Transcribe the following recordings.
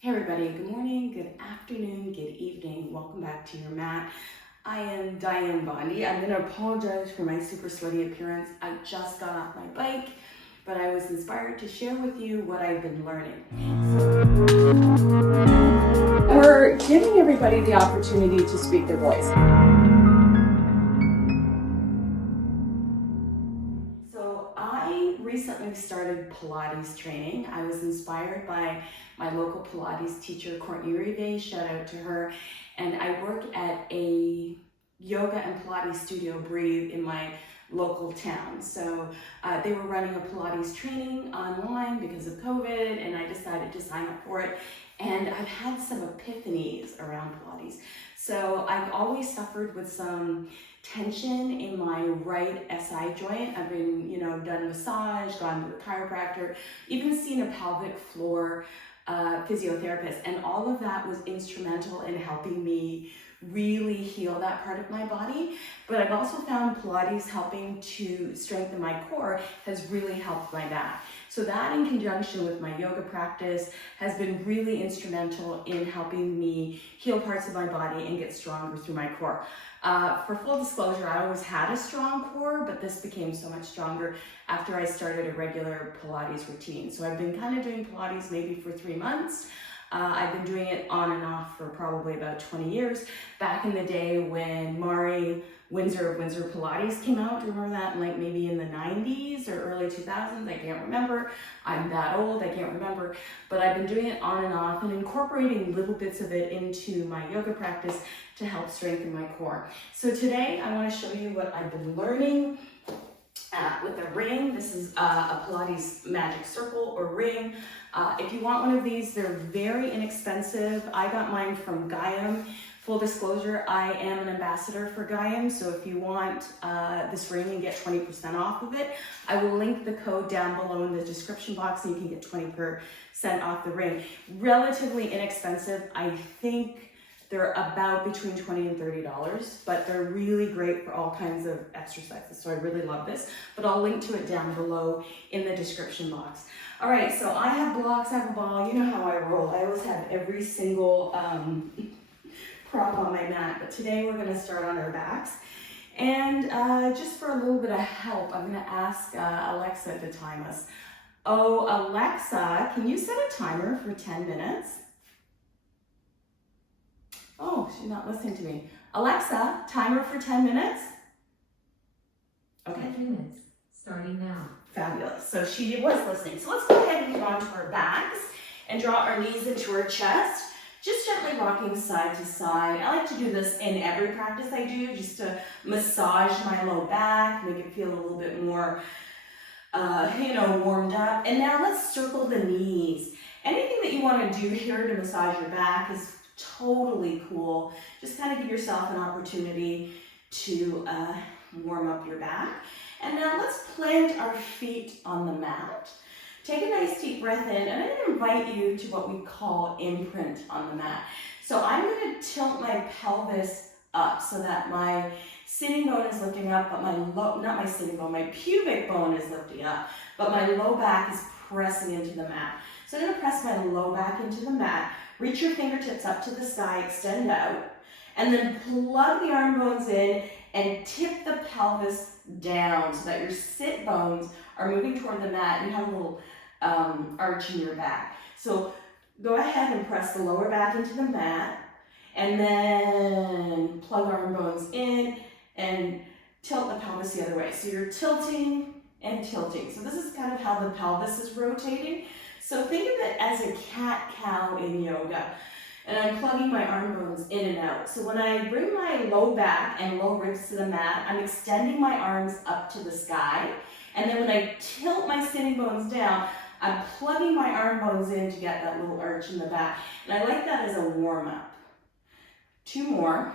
Hey everybody, good morning, good afternoon, good evening. Welcome back to your mat. I am Dianne Bondy. I'm going to apologize for my super sweaty appearance. I just got off my bike, but I was inspired to share with you what I've been learning. We're giving everybody the opportunity to speak their voice. So I recently started Pilates training. I was inspired by my local Pilates teacher, Courtney Rive, shout out to her. And I work at a yoga and Pilates studio, Breathe, in my local town. So they were running a Pilates training online because of COVID, and I decided to sign up for it. And I've had some epiphanies around Pilates. So I've always suffered with some tension in my right SI joint. I've been, done massage, gone to a chiropractor, even seen a pelvic floor physiotherapist, and all of that was instrumental in helping me really heal that part of my body. But I've also found Pilates helping to strengthen my core has really helped my back. So that, in conjunction with my yoga practice, has been really instrumental in helping me heal parts of my body and get stronger through my core. For full disclosure, I always had a strong core, but this became so much stronger after I started a regular Pilates routine. So I've been kind of doing Pilates maybe for 3 months. I've been doing it on and off for probably about 20 years. Back in the day when Mari Windsor of Windsor Pilates came out, do you remember that? Like maybe in the 90s or early 2000s, I can't remember. I'm that old, I can't remember. But I've been doing it on and off and incorporating little bits of it into my yoga practice to help strengthen my core. So today I want to show you what I've been learning with a ring. This is a Pilates magic circle or ring. If you want one of these, they're very inexpensive. I got mine from Gaiam. Full disclosure, I am an ambassador for Gaiam, so if you want this ring and get 20% off of it, I will link the code down below in the description box and you can get 20% off the ring. Relatively inexpensive. I think they're about between $20 and $30, but they're really great for all kinds of exercises. So I really love this, but I'll link to it down below in the description box. All right, so I have blocks, I have a ball. You know how I roll. I always have every single prop on my mat, but today we're gonna start on our backs. And just for a little bit of help, I'm gonna ask Alexa to time us. Oh, Alexa, can you set a timer for 10 minutes? Oh, she's not listening to me. Alexa, timer for 10 minutes? Okay. 10 minutes, starting now. Fabulous. So she was listening. So let's go ahead and get onto our backs and draw our knees into our chest. Just gently rocking side to side. I like to do this in every practice I do, just to massage my low back, make it feel a little bit more, warmed up. And now let's circle the knees. Anything that you want to do here to massage your back is totally cool. Just kind of give yourself an opportunity to warm up your back. And now let's plant our feet on the mat. Take a nice deep breath in, and I'm going to invite you to what we call imprint on the mat. So I'm going to tilt my pelvis up so that my sitting bone is lifting up, but my pubic bone is lifting up, but my low back is pressing into the mat. So I'm going to press my low back into the mat, reach your fingertips up to the sky, extend out, and then plug the arm bones in and tip the pelvis down so that your sit bones are moving toward the mat and you have a little arch in your back. So go ahead and press the lower back into the mat and then plug arm bones in and tilt the pelvis the other way. So you're tilting and tilting. So this is kind of how the pelvis is rotating. So think of it as a cat-cow in yoga. And I'm plugging my arm bones in and out. So when I bring my low back and low ribs to the mat, I'm extending my arms up to the sky. And then when I tilt my sitting bones down, I'm plugging my arm bones in to get that little arch in the back. And I like that as a warm-up. 2 more.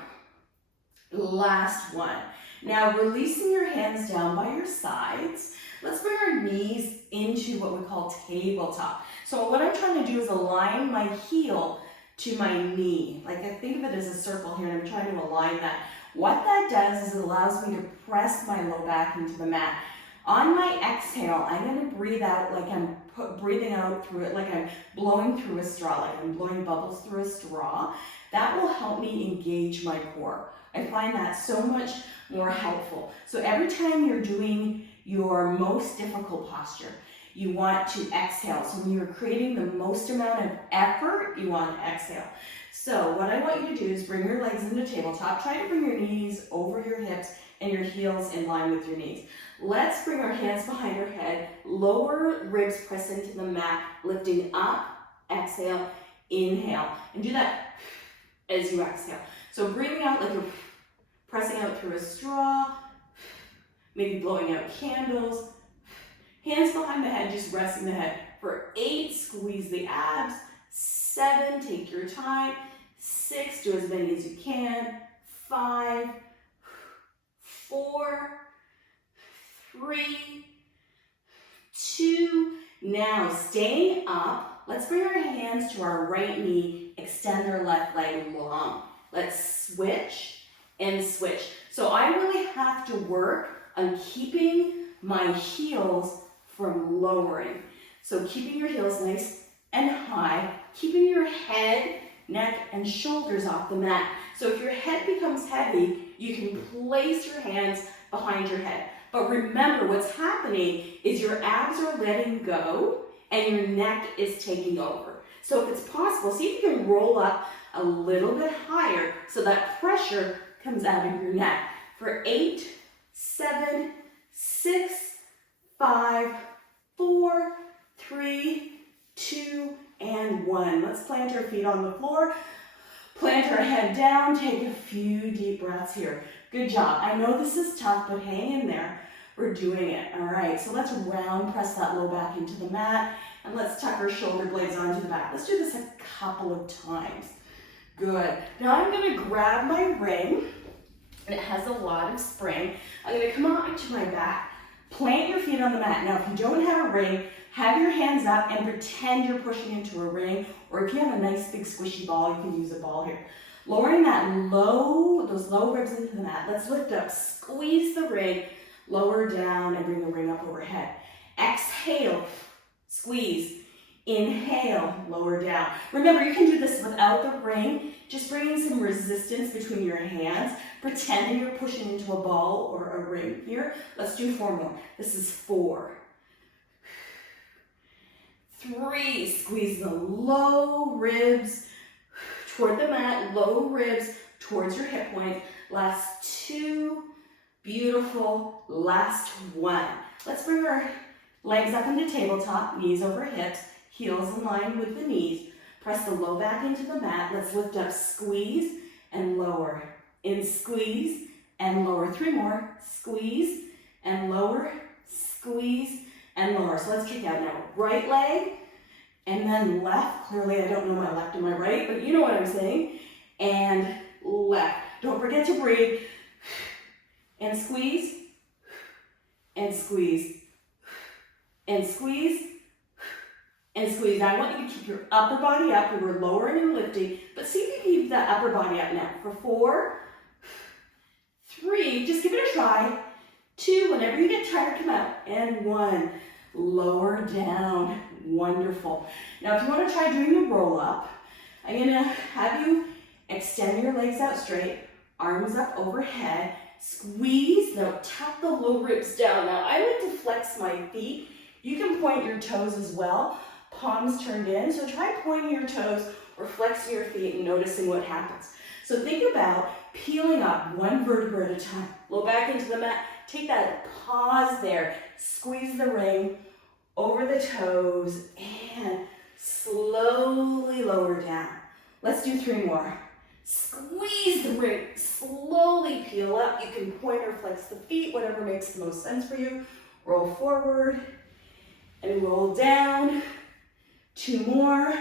Last one. Now releasing your hands down by your sides. Let's bring our knees into what we call tabletop. So what I'm trying to do is align my heel to my knee. Like, I think of it as a circle here, and I'm trying to align that. What that does is it allows me to press my low back into the mat. On my exhale, I'm going to breathe out like I'm breathing out through it, like I'm blowing through a straw, like I'm blowing bubbles through a straw. That will help me engage my core. I find that so much more helpful. So every time you're doing your most difficult posture, you want to exhale. So when you're creating the most amount of effort, you want to exhale. So what I want you to do is bring your legs into tabletop. Try to bring your knees over your hips and your heels in line with your knees. Let's bring our hands behind our head, lower ribs press into the mat, lifting up, exhale, inhale. And do that as you exhale. So breathing out like you're pressing out through a straw, maybe blowing out candles. Hands behind the head, just resting the head. For 8, squeeze the abs. 7, take your time. 6, do as many as you can. 5, 4, 3, 2. Now, staying up, let's bring our hands to our right knee, extend our left leg long. Let's switch and switch. So I really have to work on keeping my heels from lowering. So keeping your heels nice and high, keeping your head, neck, and shoulders off the mat. So if your head becomes heavy, you can place your hands behind your head. But remember, what's happening is your abs are letting go and your neck is taking over. So if it's possible, see if you can roll up a little bit higher so that pressure comes out of your neck. For 8, 7, 6, 5, 4, 3, 2, and 1. Let's plant our feet on the floor. Plant our head down. Take a few deep breaths here. Good job. I know this is tough, but hang in there. We're doing it. All right, so let's round press that low back into the mat, and let's tuck our shoulder blades onto the back. Let's do this a couple of times. Good. Now I'm going to grab my ring, and it has a lot of spring. I'm going to come onto my back, plant your feet on the mat. Now, if you don't have a ring, have your hands up and pretend you're pushing into a ring, or if you have a nice big squishy ball, you can use a ball here. Lowering those low ribs into the mat. Let's lift up, squeeze the ring, lower down, and bring the ring up overhead. Exhale, squeeze. Inhale, lower down. Remember, you can do this without the ring, just bringing some resistance between your hands, pretending you're pushing into a ball or a ring here. Let's do 4 more. This is 4. 3, squeeze the low ribs toward the mat, low ribs towards your hip point. Last 2, beautiful. Last 1. Let's bring our legs up into tabletop, knees over hips, heels in line with the knees. Press the low back into the mat. Let's lift up, squeeze and lower. In, squeeze and lower. 3 more. Squeeze and lower, squeeze and lower. So let's kick out now. Right leg and then left. Clearly I don't know my left and my right, but you know what I'm saying. And left. Don't forget to breathe. And squeeze and squeeze and squeeze and squeeze. Now I want you to keep your upper body up. We were lowering and lifting, but see if you can keep that upper body up now. For 4, 3, just give it a try. 2, whenever you get tired, come out. And 1, lower down. Wonderful. Now if you want to try doing the roll up, I'm going to have you extend your legs out straight, arms up overhead, squeeze, now tuck the low ribs down. Now I like to flex my feet. You can point your toes as well, palms turned in. So try pointing your toes or flexing your feet and noticing what happens. So think about peeling up 1 vertebra at a time. Low back into the mat. Take that pause there. Squeeze the ring over the toes and slowly lower down. Let's do 3 more. Squeeze the ring. Slowly peel up. You can point or flex the feet, whatever makes the most sense for you. Roll forward and roll down. 2 more.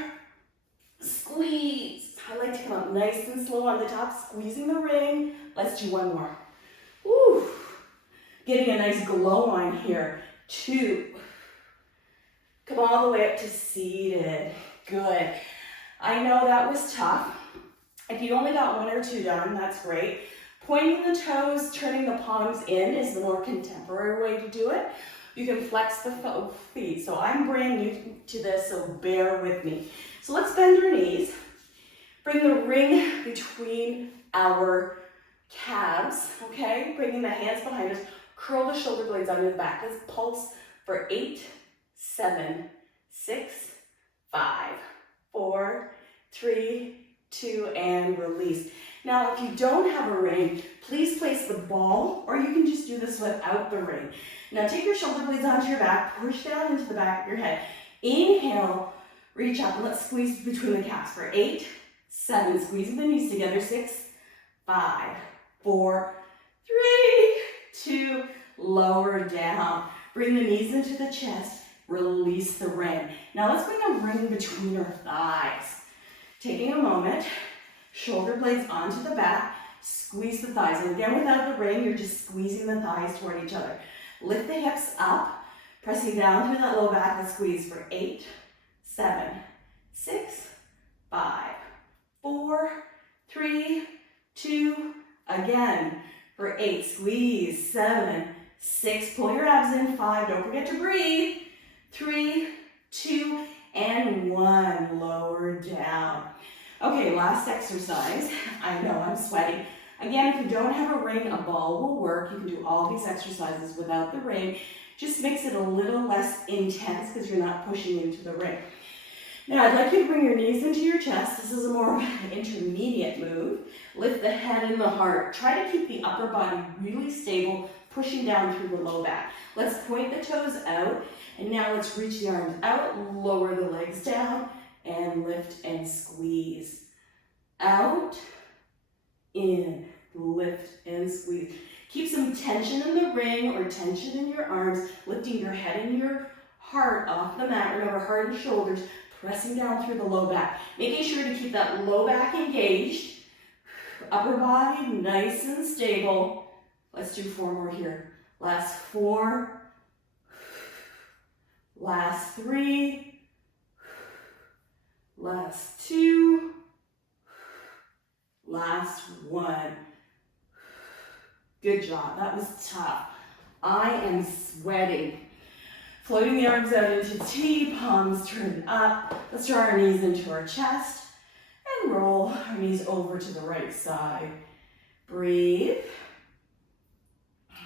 Squeeze. I like to come up nice and slow on the top, squeezing the ring. Let's do 1 more. Woo. Getting a nice glow on here. 2. Come all the way up to seated. Good. I know that was tough. If you only got 1 or 2 done, that's great. Pointing the toes, turning the palms in is the more contemporary way to do it. You can flex the feet. So I'm brand new to this, so bear with me. So let's bend our knees. Bring the ring between our calves, okay? Bringing the hands behind us. Curl the shoulder blades under the back. Let's pulse for 8, 7, 6, 5, 4, 3, 2, and release. Now, if you don't have a ring, please place the ball, or you can just do this without the ring. Now, take your shoulder blades onto your back, push down into the back of your head. Inhale, reach up, and let's squeeze between the calves for 8, 7, squeezing the knees together, 6, 5, 4, 3, 2, lower down. Bring the knees into the chest, release the ring. Now let's bring a ring between our thighs. Taking a moment, shoulder blades onto the back, squeeze the thighs. And again, without the ring, you're just squeezing the thighs toward each other. Lift the hips up, pressing down through that low back and squeeze for 8, 7, 6, 5, 4, 3, 2, again, for 8, squeeze, 7, 6, pull your abs in, 5, don't forget to breathe, 3, 2, and 1, lower down. Okay, last exercise. I know I'm sweating. Again, if you don't have a ring, a ball will work. You can do all these exercises without the ring. Just makes it a little less intense because you're not pushing into the ring. Now, I'd like you to bring your knees into your chest. This is a more intermediate move. Lift the head and the heart. Try to keep the upper body really stable, pushing down through the low back. Let's point the toes out, and now let's reach the arms out, lower the legs down, and lift and squeeze. Out, in, lift and squeeze. Keep some tension in the ring or tension in your arms, lifting your head and your heart off the mat. Remember, heart and shoulders, pressing down through the low back. Making sure to keep that low back engaged. Upper body nice and stable. Let's do 4 more here. Last 4. Last 3. Last 2. Last 1. Good job. That was tough. I am sweating. Floating the arms out into T, palms turned up. Let's draw our knees into our chest and roll our knees over to the right side. Breathe.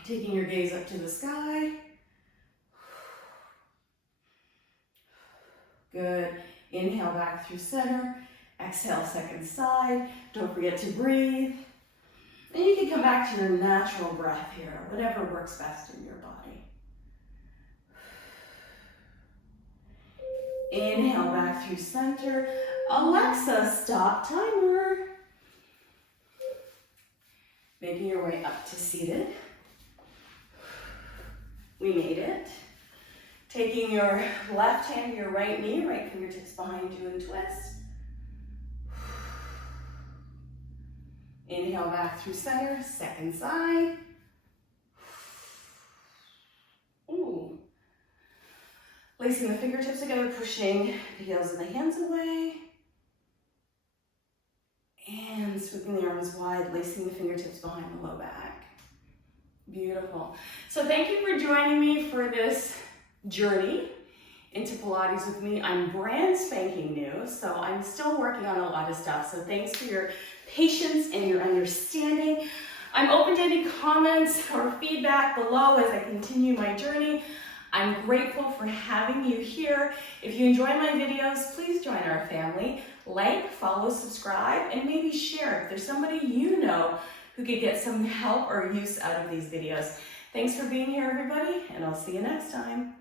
Taking your gaze up to the sky. Good. Inhale back through center. Exhale, second side. Don't forget to breathe. And you can come back to your natural breath here, whatever works best in your body. Inhale back through center. Alexa, stop timer. Making your way up to seated. We made it. Taking your left hand to your right knee, right fingertips behind you and twist. Inhale back through center, second side. Ooh. Lacing the fingertips together, pushing the heels and the hands away. And sweeping the arms wide, lacing the fingertips behind the low back. Beautiful. So thank you for joining me for this journey into Pilates with me. I'm brand spanking new, so I'm still working on a lot of stuff. So thanks for your patience and your understanding. I'm open to any comments or feedback below as I continue my journey. I'm grateful for having you here. If you enjoy my videos, please join our family. Like, follow, subscribe, and maybe share if there's somebody you know who could get some help or use out of these videos. Thanks for being here, everybody, and I'll see you next time.